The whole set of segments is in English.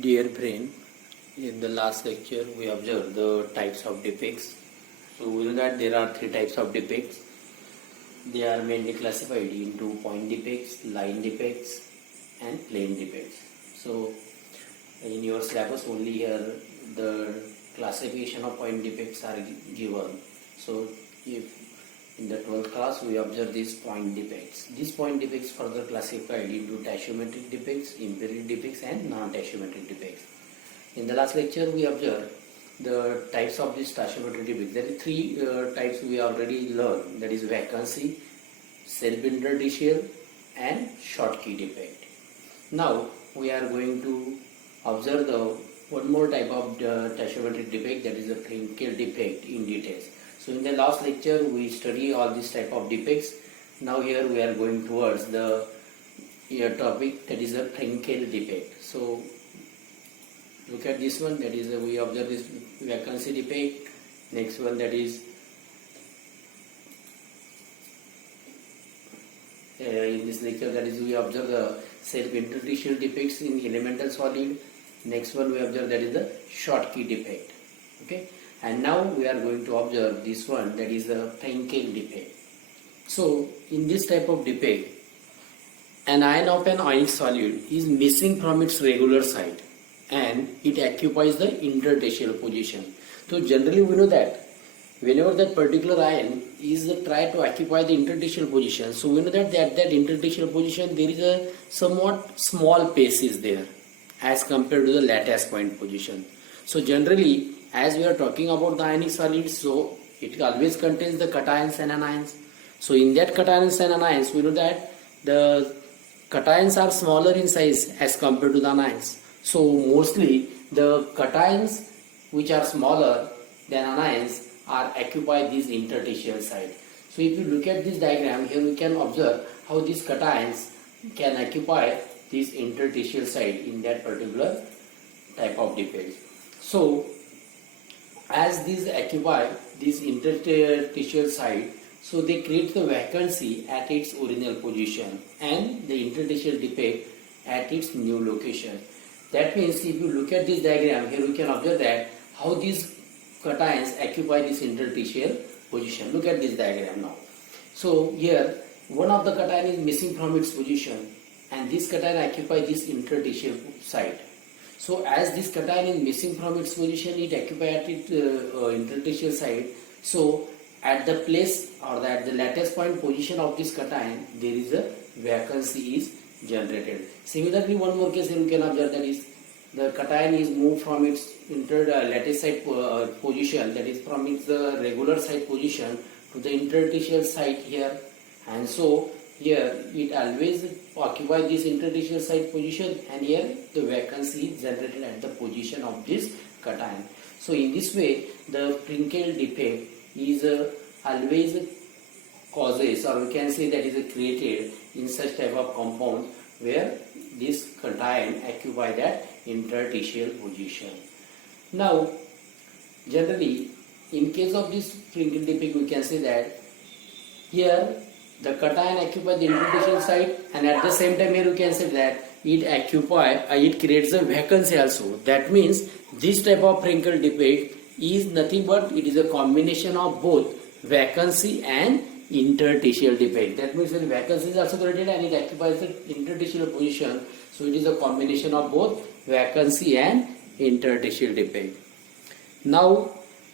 Dear brain, in the last lecture we observed the types of defects. So we know that there are three types of defects. They are mainly classified into point defects, line defects and plane defects. So in your syllabus only here the classification of point defects are given. So if in the 12th class we observe these point defects. These point defects further classified into tachyometric defects, empiric defects and non-tachyometric defects. In the last lecture we observed the types of these tachyometric defects. There are three types we already learned, that is vacancy, self-interstitial and short key defect. Now we are going to observe the one more type of tachyometric defect, that is the Frenkel defect in details. So in the last lecture we study all these type of defects. Now here we are going towards the topic, that is a Frenkel defect. So look at this one, that is we observe this vacancy defect. Next one, that is in this lecture, that is we observe the self-interstitial defects in elemental solid. Next one we observe, that is the short key defect. Okay, and now we are going to observe this one, that is the Frenkel defect. So in this type of defect, an ion of an ionic solid is missing from its regular site and it occupies the interstitial position. So generally we know that whenever that particular ion is try to occupy the interstitial position, so we know that at that interstitial position there is a somewhat small space is there as compared to the lattice point position. So generally, as we are talking about the ionic solids, so it always contains the cations and anions. So in that cations and anions, we know that the cations are smaller in size as compared to the anions. So mostly the cations which are smaller than anions are occupy this interstitial side. So if you look at this diagram, here we can observe how these cations can occupy this interstitial side in that particular type of defect. So as these occupy this interstitial side, so they create the vacancy at its original position and the interstitial defect at its new location. That means if you look at this diagram, here we can observe that how these cations occupy this interstitial position. Look at this diagram now. So here one of the cation is missing from its position and this cation occupy this interstitial side. So as this cation is missing from its position, it occupies at its interstitial side. So at the place or at the lattice point position of this cation, there is a vacancy is generated. Similarly, one more case you can observe, that is the cation is moved from its lattice side position, that is from its regular side position to the interstitial site here, and so here it always occupies this interstitial site position and here the vacancy is generated at the position of this cation. So in this way the Frenkel defect is always causes, or we can say that is created in such type of compound where this cation occupy that interstitial position. Now generally in case of this Frenkel defect we can say that here the cation occupies the interstitial site and at the same time here you can say that it creates a vacancy also. That means this type of Frenkel defect is nothing but it is a combination of both vacancy and interstitial defect. That means the vacancy is also created and it occupies the interstitial position. So it is a combination of both vacancy and interstitial defect. Now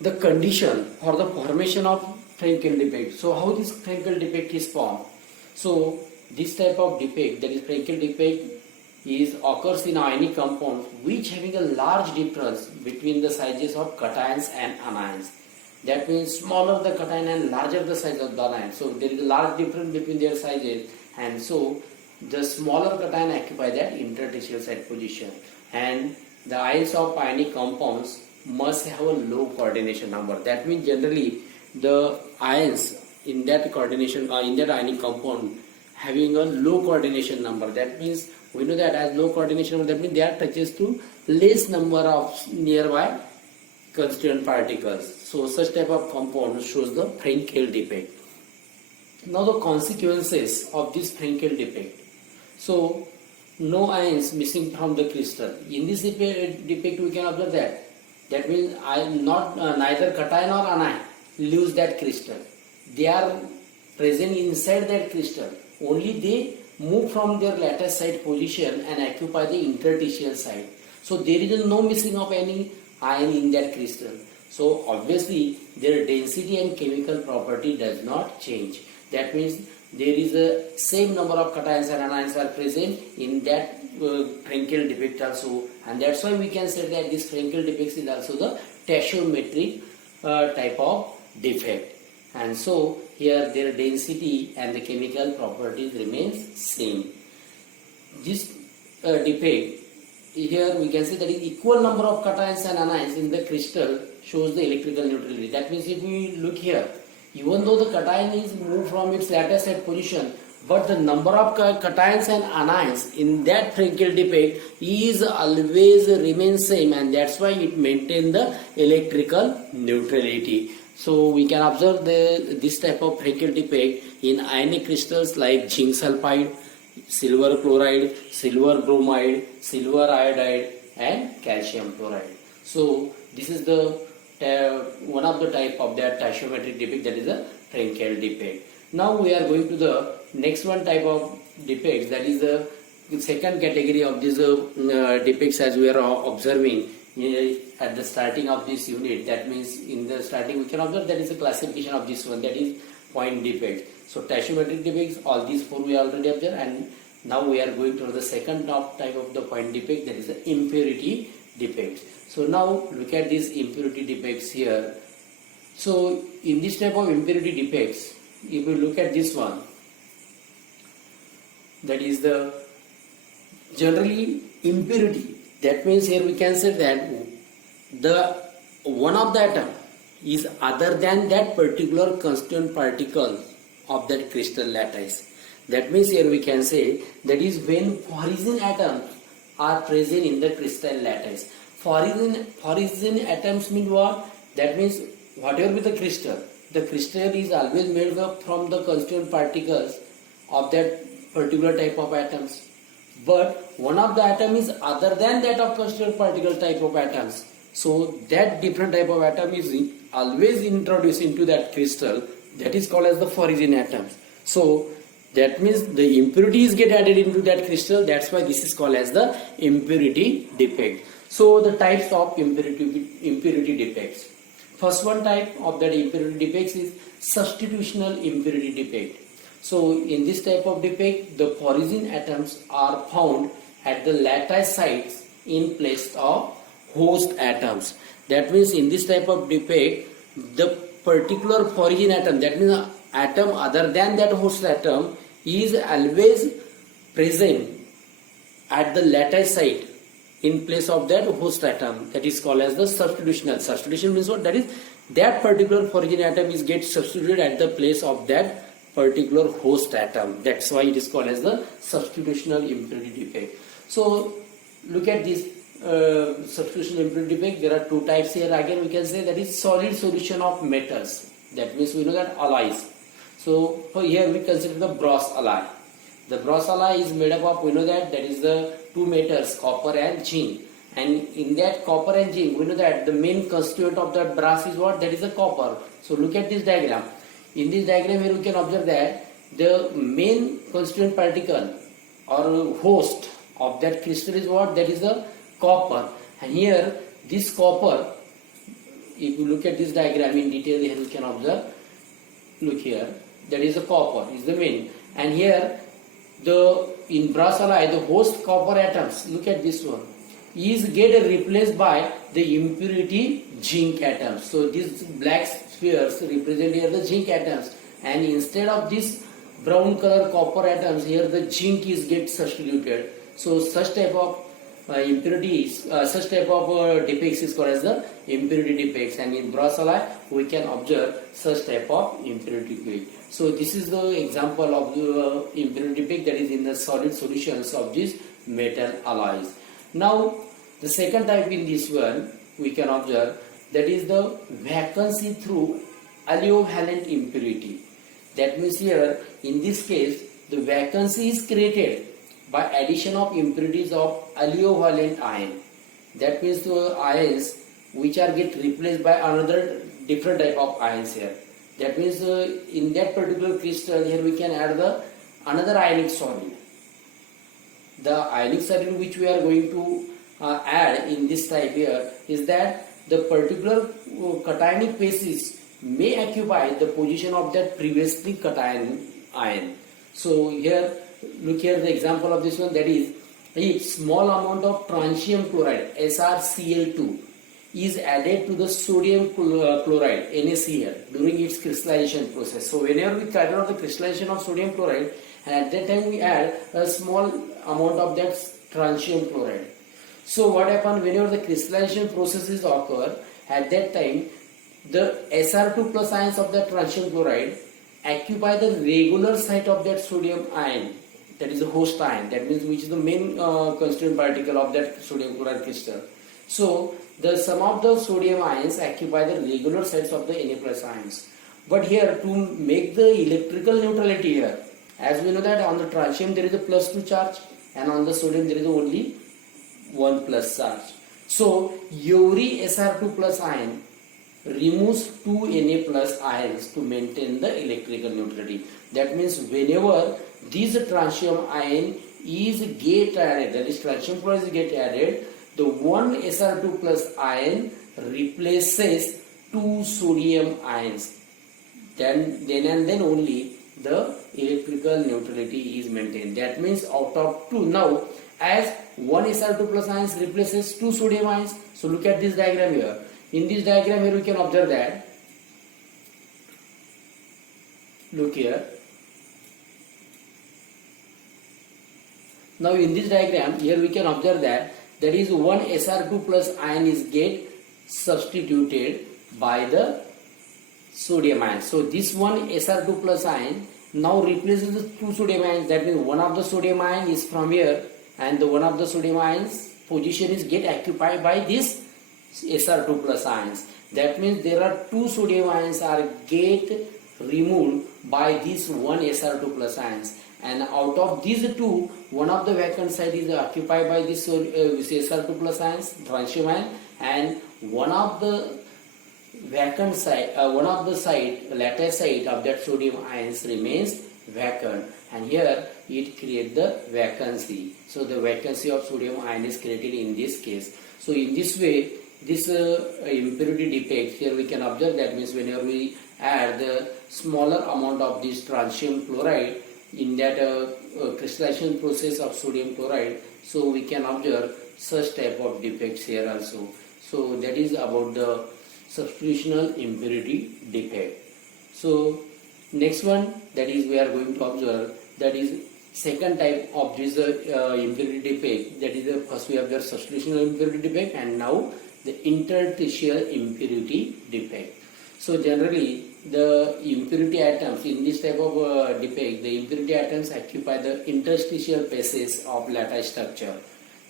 the condition for the formation of Frenkel defect. So how this Frenkel defect is formed? So this type of defect, that is Frenkel defect, occurs in ionic compounds which having a large difference between the sizes of cations and anions. That means smaller the cation and larger the size of the anion. So there is a large difference between their sizes, and so the smaller cation occupy that interstitial site position, and the ions of ionic compounds must have a low coordination number. That means generally the ions in that coordination in that ionic compound having a low coordination number. That means we know that as low coordination number, that means they are touches to less number of nearby constituent particles. So such type of compound shows the Frenkel defect. Now the consequences of this Frenkel defect. So no ions missing from the crystal. In this depict we can observe that. That means neither cation or anion leaves that crystal. They are present inside that crystal. Only they move from their lattice site position and occupy the interstitial site. So there is no missing of any ion in that crystal. So obviously their density and chemical property does not change. That means there is a same number of cations and anions are present in that Frenkel defect also, and that's why we can say that this Frenkel defect is also the tachyometric type of defect. And so here their density and the chemical properties remains same. This defect here we can say that is equal number of cations and anions in the crystal shows the electrical neutrality. That means if we look here, even though the cation is moved from its lattice site position, but the number of cations and anions in that Frenkel defect is always remain same, and that's why it maintains the electrical neutrality. So we can observe this type of Frenkel defect in ionic crystals like zinc sulfide, silver chloride, silver bromide, silver iodide, and calcium chloride. So this is the one of the type of that tachyometric defect, that is a Frenkel defect. Now we are going to the next one type of defects, that is the second category of these defects as we are observing at the starting of this unit. That means in the starting we can observe that is a classification of this one, that is point defect. So tachyometric defects, all these four we already observed, and now we are going to the second type of the point defect, that is the impurity defects. So now look at these impurity defects here. So in this type of impurity defects, if we look at this one, that is the generally impurity. That means here we can say that the one of the atom is other than that particular constituent particle of that crystal lattice. That means here we can say that is when foreign atoms are present in the crystal lattice. Foreign atoms mean what? That means whatever be the crystal is always made up from the constituent particles of that particular type of atoms. But one of the atom is other than that of constituent particle type of atoms. So that different type of atom is always introduced into that crystal. That is called as the foreign atoms. So that means the impurities get added into that crystal. That's why this is called as the impurity defect. So the types of impurity defects. First one type of that impurity defects is substitutional impurity defect. So in this type of defect, the foreign atoms are found at the lattice sites in place of host atoms. That means in this type of defect, the particular foreign atom, that means an atom other than that host atom, is always present at the lattice site in place of that host atom. That is called as the substitutional. Substitution means what? That is that particular foreign atom is get substituted at the place of that particular host atom. That's why it is called as the substitutional impurity defect. So look at this substitutional impurity defect. There are two types here. Again we can say that is solid solution of metals. That means we know that alloys. So for here we consider the brass alloy. The brass alloy is made up of, we know that is the two metals, copper and zinc. And in that copper and zinc, we know that the main constituent of that brass is what? That is the copper. So look at this diagram. In this diagram here we can observe that the main constituent particle or host of that crystal is what? That is the copper. And here this copper, if you look at this diagram in detail, here we can observe, look here, that is the copper, is the main. And here in brass alloy, the host copper atoms, look at this one, is get replaced by the impurity zinc atoms. So these black spheres represent here the zinc atoms, and instead of this brown color copper atoms, here the zinc is get substituted. So such type of impurities, such type of defects is called as the impurity defects, and in brass alloy we can observe such type of impurity defect. So this is the example of the impurity defect that is in the solid solutions of these metal alloys. Now the second type in this one we can observe, that is the vacancy through oleovalent impurity. That means here in this case the vacancy is created by addition of impurities of aliovalent ion. That means the ions which are get replaced by another different type of ions here. That means in that particular crystal here we can add the another ionic solid. The ionic solid which we are going to add in this type here is that the particular cationic basis may occupy the position of that previously cation ion. So here, look here the example of this one, that is if small amount of transium chloride SrCl2 is added to the sodium chloride NaCl during its crystallization process. So whenever we carry out the crystallization of sodium chloride, and at that time we add a small amount of that transium chloride. So what happens whenever the crystallization processes occur, at that time the Sr2 plus ions of the transium chloride occupy the regular site of that sodium ion, that is the host ion, that means which is the main constituent particle of that sodium chloride crystal. So the sum of the sodium ions occupy the regular sites of the Na plus ions. But here to make the electrical neutrality here, as we know that on the transium there is a +2 charge and on the sodium there is only 1 plus charge. So every Sr2 plus ion removes 2 Na plus ions to maintain the electrical neutrality. That means whenever this transium ion is get added, that is transium chloride is get added, the 1 Sr2 plus ion replaces 2 sodium ions. Then and then only the electrical neutrality is maintained. That means out of 2, now as 1 Sr2 plus ions replaces 2 sodium ions. So look at this diagram here. In this diagram here we can observe that, look here. Now in this diagram here we can observe that there is 1 Sr2 plus ion is get substituted by the sodium ion. So this 1 Sr2 plus ion now replaces the 2 sodium ions. That means one of the sodium ion is from here and the one of the sodium ions position is get occupied by this Sr2 plus ions. That means there are 2 sodium ions are get removed by this 1 Sr2 plus ions, and out of these 2, one of the vacant site is occupied by this Sr2 plus ions, transium ion, and one of the vacant site, lattice site of that sodium ions remains vacant, and here it creates the vacancy. So the vacancy of sodium ion is created in this case. So in this way, this impurity defect here we can observe, that means whenever we add the smaller amount of this transium chloride in that crystallization process of sodium chloride, so we can observe such type of defects here also. So that is about the substitutional impurity defect. So next one, that is we are going to observe, that is second type of this impurity defect, that is the first we observe substitutional impurity defect, and now the interstitial impurity defect. So generally the impurity atoms in this type of defect, the impurity atoms occupy the interstitial spaces of lattice structure.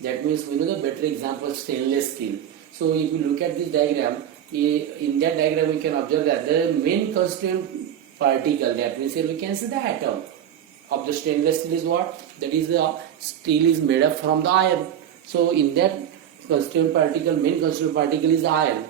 That means we know the better example, stainless steel. So if you look at this diagram, in that diagram we can observe that the main constituent particle, that means here we can see the atom of the stainless steel is what? That is the steel is made up from the iron. So in that constituent particle, main constituent particle is iron,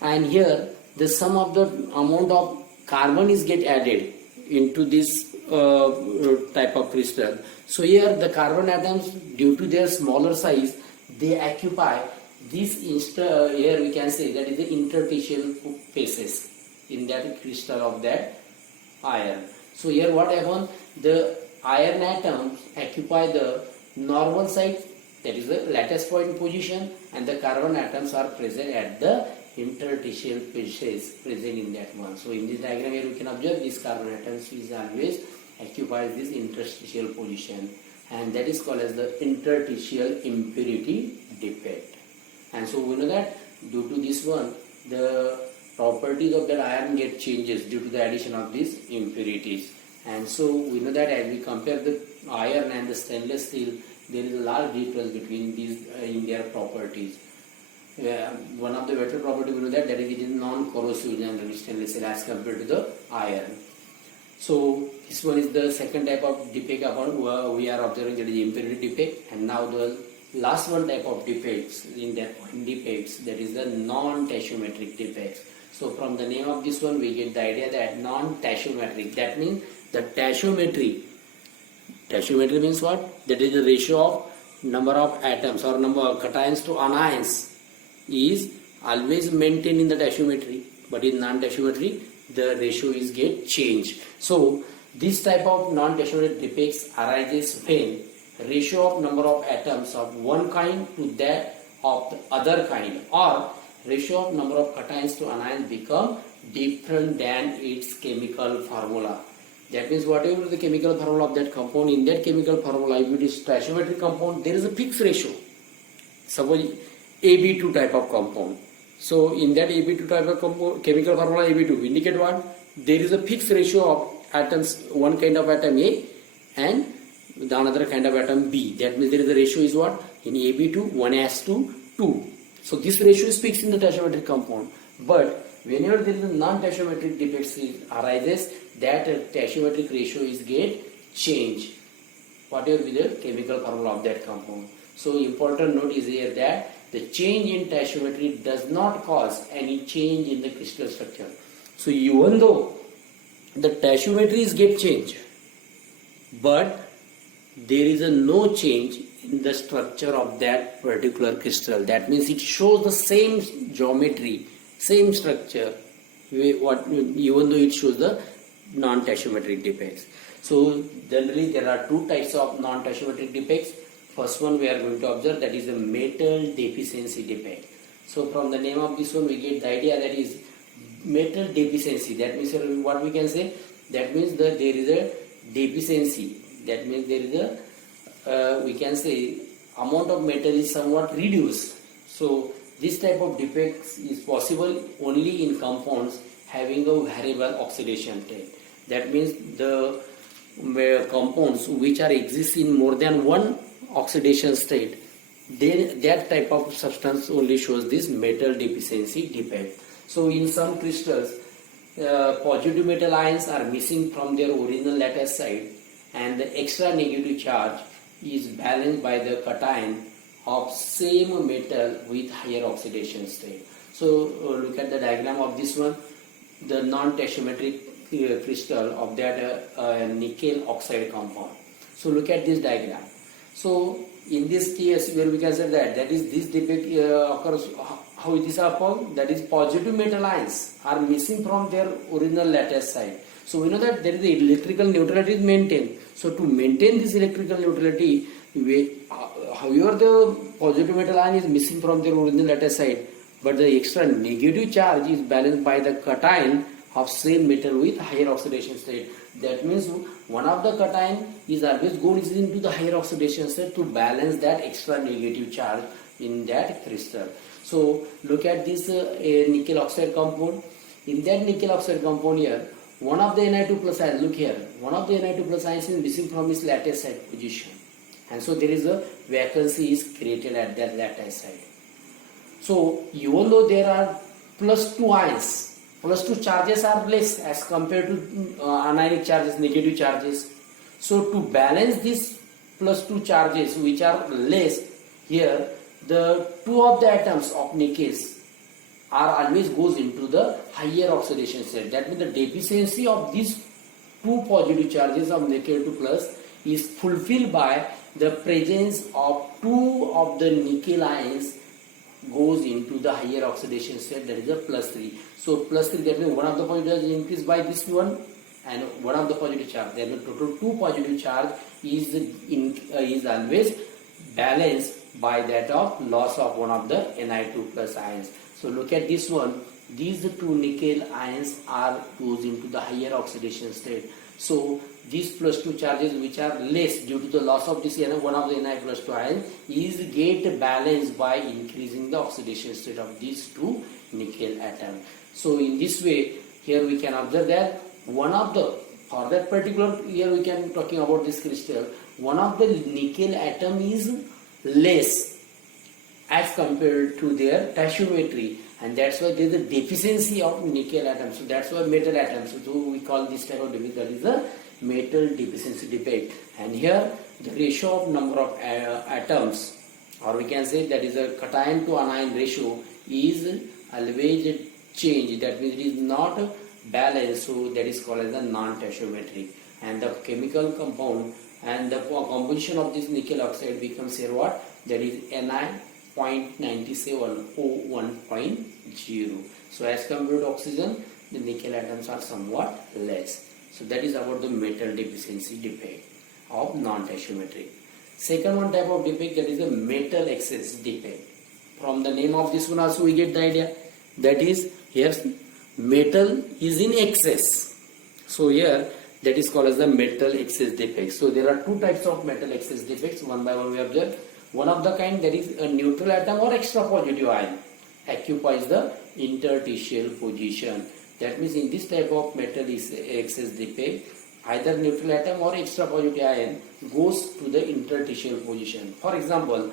and here the sum of the amount of carbon is get added into this type of crystal. So here the carbon atoms, due to their smaller size, they occupy this here we can say that is the interstitial spaces in that crystal of that iron. So here what happens, the iron atoms occupy the normal site, that is the lattice point position, and the carbon atoms are present at the interstitial spaces present in that one. So in this diagram here we can observe this carbon atoms is always occupies this interstitial position, and that is called as the interstitial impurity defect. And so we know that due to this one, the properties of that iron get changes due to the addition of these impurities. And so we know that as we compare the iron and the stainless steel, there is a large difference between these in their properties. One of the better property we know that is it is non-corrosive generally stainless steel as compared to the iron. So this one is the second type of defect upon we are observing, that is impurity defect. And now the last one type of defects in that defects, that is the non-tachyometric defects. So from the name of this one we get the idea that non-tachyometric, that means the tachyometry means what? That is the ratio of number of atoms or number of cations to anions is always maintained in the tachyometry, but in non-tachyometry the ratio is get changed. So this type of non-tachyometric defects arises when ratio of number of atoms of one kind to that of the other kind, or ratio of number of cations to anions become different than its chemical formula. That means whatever the chemical formula of that compound, in that chemical formula, if it is tachyometric compound, there is a fixed ratio. Suppose AB2 type of compound. So in that AB2 type of compound, chemical formula AB2 indicate what? There is a fixed ratio of atoms, one kind of atom A and the another kind of atom B. That means there is a ratio is what? In AB2, 1:2. So this ratio is fixed in the tachyometric compound. But whenever there is a non-tachyometric defects arises, that tachyometric ratio is get changed, whatever be the chemical formula of that compound. So important note is here that the change in tachyometry does not cause any change in the crystal structure. So even though the tachyometry is get changed, but there is a no change in the structure of that particular crystal. That means it shows the same geometry, same structure, even though it shows the non-tachyometric defects. So generally there are two types of non-tachyometric defects. First one we are going to observe, that is a metal deficiency defect. So from the name of this one we get the idea that is metal deficiency. That means what we can say, that means that there is a deficiency. That means there is a we can say amount of metal is somewhat reduced. So this type of defects is possible only in compounds having a variable oxidation state. That means the compounds which are exist in more than one oxidation state, then that type of substance only shows this metal deficiency defect. So in some crystals, positive metal ions are missing from their original lattice side, and the extra negative charge is balanced by the cation of same metal with higher oxidation state. So look at the diagram of this one, the non-tachyometric crystal of that nickel oxide compound. So look at this diagram. So in this case where we can say that is this defect occurs, how it is found, that is positive metal ions are missing from their original lattice side. So we know that there is the electrical neutrality is maintained. So to maintain this electrical neutrality, however the positive metal ion is missing from their original lattice side, but the extra negative charge is balanced by the cation of same metal with higher oxidation state. That means one of the cation is always goes into the higher oxidation state to balance that extra negative charge in that crystal. So look at this nickel oxide compound. In that nickel oxide compound here, one of the Ni2 plus ions, look here, one of the Ni2 plus ions is missing from its lattice side position. And so there is a vacancy is created at that lattice side. So even though there are plus 2 ions, plus 2 charges are less as compared to anionic charges, negative charges. So to balance these plus 2 charges which are less, here the 2 of the atoms of nickels are always goes into the higher oxidation state. That means the deficiency of these 2 positive charges of nickel 2 plus is fulfilled by the presence of 2 of the nickel ions goes into the higher oxidation state, that is a plus 3. So plus 3, that means one of the positive is increased by this one and one of the positive charge. That means total 2 positive charge is always balanced by that of loss of one of the Ni2 plus ions. So look at this one. These 2 nickel ions are goes into the higher oxidation state. So these plus 2 charges which are less due to the loss of this one of the Ni plus 2 ions is get balanced by increasing the oxidation state of these 2 nickel atoms. So in this way, here we can observe that one of the, for that particular, here we can talking about this crystal, one of the nickel atom is less as compared to their tachyometry, and that's why there is a deficiency of nickel atoms. So that's why metal atoms. So we call this type of defect that is a metal deficiency defect. And here the ratio of number of atoms, or we can say that is a cation to anion ratio, is always change. That means it is not balanced. So that is called as a non-tachyometric. And the chemical compound and the composition of this nickel oxide becomes here what? That is Ni.97O1.0. So as compared to oxygen, the nickel atoms are somewhat less. So that is about the metal deficiency defect of non-tachyometric. Second one type of defect, that is a metal excess defect. From the name of this one also we get the idea. That is, here metal is in excess. So here that is called as the metal excess defect. So there are two types of metal excess defects. One by one we observe. One of the kind, that is a neutral atom or extra positive ion occupies the interstitial position. That means in this type of metal excess defect, either neutral atom or extra positive ion goes to the interstitial position. For example,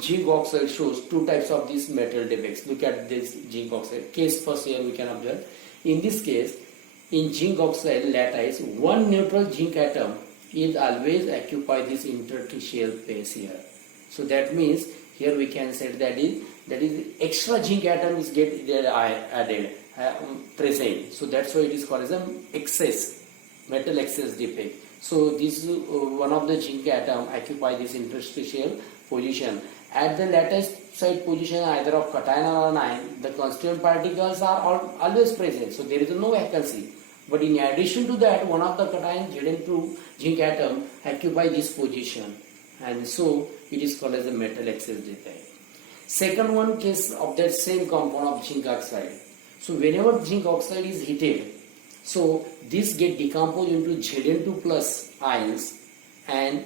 zinc oxide shows two types of these metal defects. Look at this zinc oxide case. First here we can observe. In this case, in zinc oxide lattice, one neutral zinc atom is always occupy this interstitial space here. So that means here we can say that is extra zinc atom is get added present. So that's why it is called as an excess, metal excess defect. So this one of the zinc atom occupy this interstitial position. At the lattice side position either of cation or anion, the constituent particles are always present. So there is no vacancy. But in addition to that, one of the cation Zn2 zinc atom occupy this position, and so it is called as a metal excess defect. Second one case of that same compound of zinc oxide. So whenever zinc oxide is heated, so this get decomposed into Zn2 plus ions, and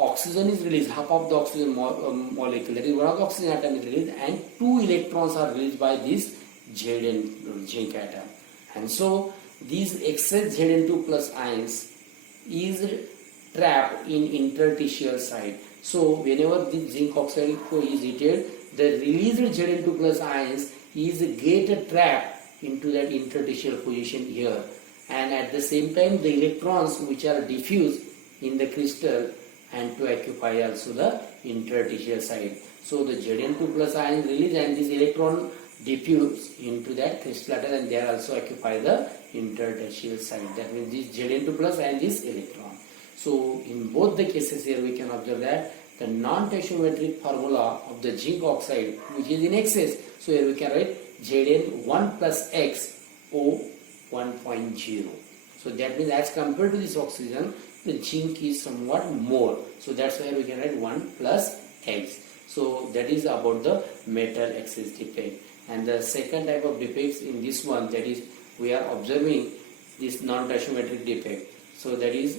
oxygen is released, half of the oxygen molecule, that is one of the oxygen atom is released, and two electrons are released by this zinc atom. And so these excess Zn2 plus ions is trapped in interstitial site. So whenever the zinc oxide is heated, the released Zn2 plus ions is get trapped into that interstitial position here, and at the same time the electrons which are diffused in the crystal and to occupy also the interstitial site. So the Zn2 plus ion release and this electron diffuse into that crystal atom, and they also occupy the interstitial site. That means this Zn2 plus and this electron. So in both the cases here we can observe that the non-tachyometric formula of the zinc oxide which is in excess. So here we can write Zn1 plus X O 1.0. So that means as compared to this oxygen, the zinc is somewhat more. So that's why we can write 1 plus X. So that is about the metal excess defect. And the second type of defects in this one, that is we are observing this non-tachyometric defect. So that is